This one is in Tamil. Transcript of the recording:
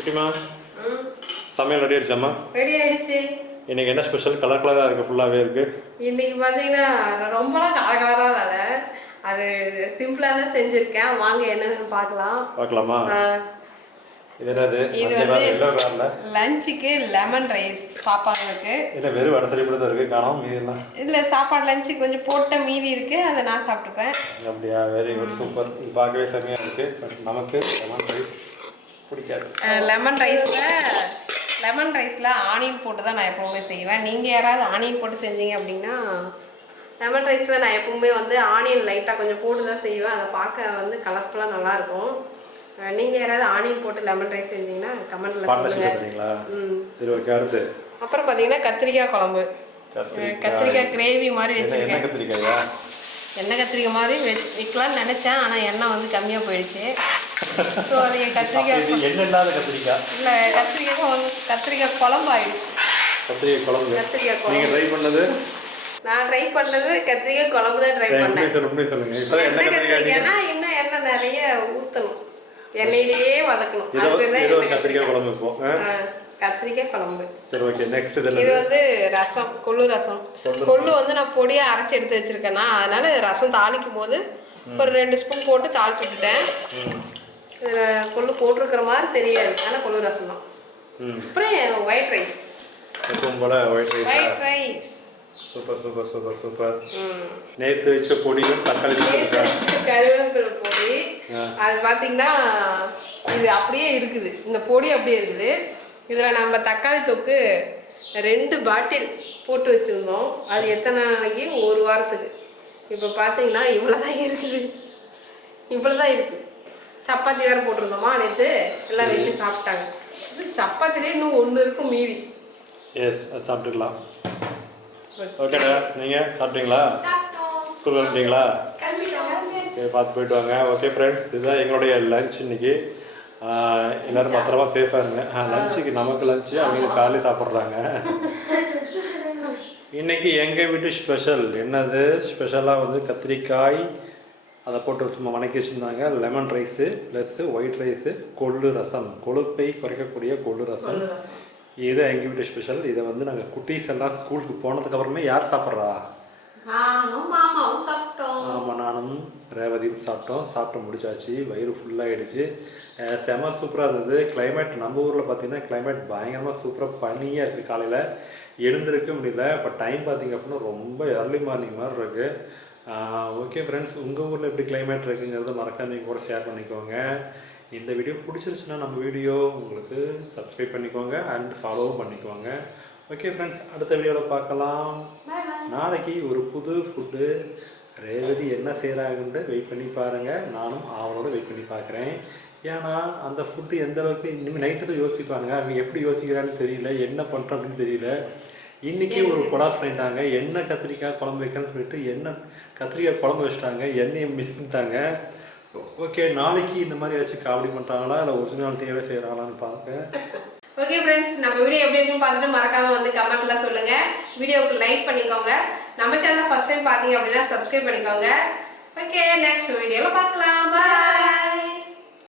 குட்டிமா சமையல் ரெடி ஆயிடுச்சாம்மா? ரெடி ஆயிடுச்சு. இன்னைக்கு என்ன ஸ்பெஷல்? கலர் கலராக இருக்குது, ஃபுல்லாகவே இருக்குது. இன்னைக்கு பார்த்தீங்கன்னா ரொம்பலாம் கலர் கலராக இல்லை, அது சிம்பிளாக தான் செஞ்சுருக்கேன். வாங்க என்னென்னு பார்க்கலாமா? இது என்னது? இது வந்து லஞ்சுக்கு லெமன் ரைஸ் சாப்பாடுக்கு. இல்லை வெறும் வடசரி கூட தான் இருக்குது, காணும் மீதியெல்லாம் இல்லை. சாப்பாடு லஞ்சுக்கு கொஞ்சம் போட்ட மீதி இருக்குது, அதை நான் சாப்பிட்டுப்பேன். அப்படியா? Very good, super. இது பார்க்கவே செம்மையாக இருக்குது. பட் நமக்கு லெமன் ரைஸ் பிடிக்காது. லெமன் ரைஸில் ஆனியன் போட்டு தான் நான் எப்போவுமே செய்வேன். நீங்கள் யாராவது ஆனியன் போட்டு செஞ்சீங்க அப்படின்னா, லெமன் ரைஸில் நான் எப்போவுமே வந்து ஆனியன் லைட்டாக கொஞ்சம் போட்டு தான் செய்வேன். அதை பார்க்க வந்து கலர்ஃபுல்லாக நல்லாயிருக்கும். நீங்கள் யாராவது ஆனியன் போட்டு லெமன் ரைஸ் செஞ்சீங்கன்னா கமெண்ட்டில் சொல்லுங்கள். சரி, ஓகே. அடுத்து அப்புறம் பார்த்தீங்கன்னா கத்திரிக்காய் குழம்பு. கத்திரிக்காய் கிரேவி மாதிரி வச்சுருக்கேன். எண்ணெய் கத்திரிக்காய் மாதிரி வைக்கலான்னு நினச்சேன், ஆனால் எண்ணெய் வந்து கம்மியாக போயிடுச்சு. ஸோ அது கத்திரிக்காய் எண்ணெய் இல்லாத கத்திரிக்காய் இல்லை, கத்திரிக்காய் குழம்பு ஆயிடுச்சு. கத்திரிக்காய் குழம்பு நீங்கள் ட்ரை பண்ணது? நான் ட்ரை பண்ணது கத்திரிக்காய் குழம்பு தான் ட்ரை பண்ணேன். எண்ணெய் கத்திரிக்காய்னா இன்னும் எண்ணெய் நிறைய ஊற்றணும், எண்ணெயிலேயே வதக்கணும். கத்திரிக்காய் குழம்பு வைப்போம். கத்திரிக்காய் குழம்பு. சரி, ஓகே. நெக்ஸ்ட் இது வந்து ரசம், கொள்ளு ரசம். கொள்ளு வந்து நான் பொடியாக அரைச்சி எடுத்து வச்சிருக்கேன்னா, அதனால ரசம் தாளிக்கும் போது ஒரு 2 ஸ்பூன் போட்டு தாளிச்சு விட்டுட்டேன். இதில் கொள்ளு போட்டிருக்கிற மாதிரி தெரியாது, ஆனால் கொள்ளு ரசம் தான். அப்புறம் white rice. White rice. Super super super super. நேற்று வச்ச பொடியும் தக்காளி கருவேப்பிலை பொடி. அது பார்த்தீங்கன்னா இது அப்படியே இருக்குது, இந்த பொடி அப்படியே இருக்குது. இதில் நம்ம தக்காளி தொக்கு 2 பாட்டில் போட்டு வச்சுருந்தோம். அது எத்தனை நாளைக்கு? 1 வாரத்துக்கு. இப்போ பார்த்தீங்கன்னா இவ்வளோ தான் இருக்குது. சப்பாத்தி வேறு போட்டிருந்தோமா நேற்று, எல்லாம் வச்சு சாப்பிட்டாங்க. சப்பாத்திலே இன்னும் 1 இருக்கும் மீதி. எஸ், அது சாப்பிட்டுக்கலாம். ஓகேடா, நீங்கள் சாப்பிட்டீங்களா? ஸ்கூல் கிளம்பிட்டீங்களா? ஓகே, பார்த்து போயிட்டு வாங்க. ஓகே ஃப்ரெண்ட்ஸ், இதுதான் எங்களுடைய லஞ்ச் இன்னைக்கு. எல்லோரும் பத்திரமா சேஃபாக இருங்க. லஞ்சுக்கு நமக்கு லஞ்சு, அவங்க காலையில் சாப்பிட்றாங்க. இன்றைக்கி எங்கள் வீட்டு ஸ்பெஷல் என்னது? ஸ்பெஷலாக வந்து கத்திரிக்காய் அதை போட்டு சும்மா வணக்கி வச்சுருந்தாங்க. Lemon rice plus white rice, கொள்ளு ரசம், கொழுப்பை குறைக்கக்கூடிய கொள்ளு ரசம். இது எங்கள் வீட்டு ஸ்பெஷல். இதை வந்து நாங்கள் குட்டீஸ் எல்லாம் ஸ்கூலுக்கு போனதுக்கப்புறமே யார் சாப்பிட்றா? ஆமாம், நானும் ரேவதியும் சாப்பிட்டு முடிச்சாச்சு. வயிறு ஃபுல்லாகிடுச்சு. செம சூப்பராக இருந்தது. கிளைமேட் நம்ம ஊரில் பார்த்திங்கன்னா கிளைமேட் பயங்கரமாக சூப்பராக பனியாக இருக்குது. காலையில் எழுந்திருக்க முடியல. இப்போ டைம் பார்த்திங்க அப்படின்னா ரொம்ப ஏர்லி மார்னிங் மாதிரி இருக்குது. ஓகே ஃப்ரெண்ட்ஸ், உங்கள் ஊரில் எப்படி கிளைமேட் இருக்குங்கிறத மறக்காம நீங்கள் கூட ஷேர் பண்ணிக்கோங்க. இந்த வீடியோ பிடிச்சிருச்சுன்னா நம்ம வீடியோ உங்களுக்கு சப்ஸ்கிரைப் பண்ணிக்கோங்க அண்ட் ஃபாலோவும் பண்ணிக்கோங்க. ஓகே ஃப்ரெண்ட்ஸ், அடுத்த வீடியோவில் பார்க்கலாம். நாளைக்கு ஒரு புது ஃபுட்டு ரேவதி என்ன செய்கிறாங்கன்னு வெயிட் பண்ணி பாருங்கள். நானும் அவளோட வெயிட் பண்ணி பார்க்குறேன். ஏன்னா அந்த ஃபுட்டு எந்த அளவுக்கு இனிமேல் நைட்டு தான் யோசிப்பாங்க. அவங்க எப்படி யோசிக்கிறான்னு தெரியல, என்ன பண்ணுறோம் அப்படின்னு தெரியல. இன்றைக்கி ஒரு கொடாஸ் பண்ணிட்டாங்க. எண்ணெய் கத்திரிக்காய் குழம்பு வைக்கணும்னு சொல்லிட்டு எண்ணெய் கத்திரிக்காய் குழம்பு வச்சுட்டாங்க, எண்ணெயை மிஸ் பண்ணிட்டாங்க. ஓகே, நாளைக்கு இந்த மாதிரி ஏதாச்சும் காமெடி பண்ணுறாங்களா இல்லை ஒரிஜினாலிட்டியாகவே செய்கிறாங்களான்னு பார்க்க. ஓகே ஃப்ரெண்ட்ஸ், நம்ம வீடியோ எப்படி இருக்குன்னு பார்த்துட்டு மறக்காமல் வந்து கமெண்ட்ல சொல்லுங்கள். வீடியோவுக்கு லைக் பண்ணிக்கோங்க. நம்ம சேனலை ஃபர்ஸ்ட் டைம் பார்த்தீங்க அப்படின்னா சப்ஸ்கிரைப் பண்ணிக்கோங்க. ஓகே, நெக்ஸ்ட் வீடியோவில் பார்க்கலாம். பாய்.